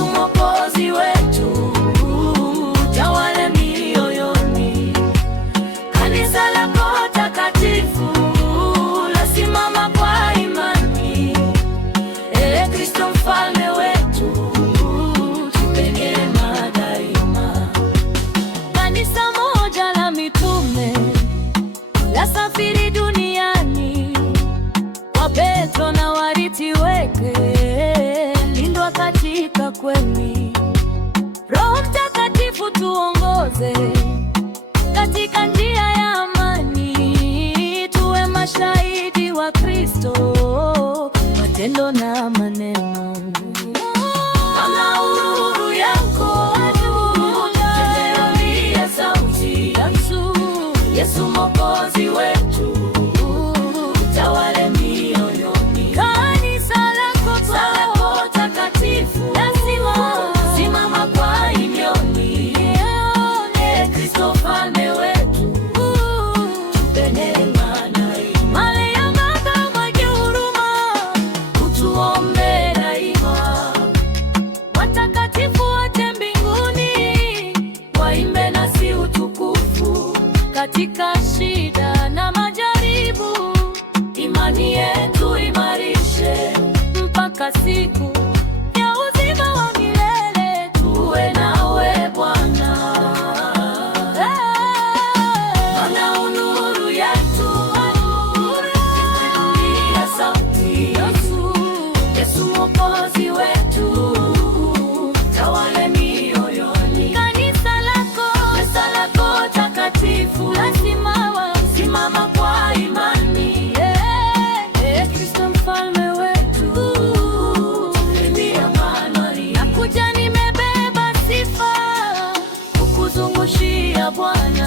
Yesu Mwokozi wetu, tawale mioyoni. Kanisa lako takatifu lasimama kwa imani. Ee Kristo mfalme wetu, tupe neema daima. Kanisa moja la mitume lasafiri duniani, kwa Petro na warithi weke, lindwa katika kweli. Roho Mtakatifu tuongoze katika njia ya amani, tuwe mashahidi wa Kristo, matendo na maneno. Kama uhuru yako tutetea sauti. Yesu Mwokozi wetu, tawale mioyoni. Kanisa lako takatifu simama kwa imani. Ee Kristo mfalme wetu, tupe neema daima. Maria Baba mwenye huruma, utuombee daima. Watakatifu wote mbinguni, waimbe nasi utukufu katika shida na majaribu. Imani yetu imarishe mpaka siku ya uzima wa milele, tuwe nawe Bwana. Bwana nuru yetu, tuinulie sauti. Yesu Mwokozi wetu, tawale mioyoni. Kanisa lako takatifu simama kwa imani. Ee Kristo mfalme wetu, tulindia amani. Nakuja nimebeba sifa, kukuzungushia Bwana.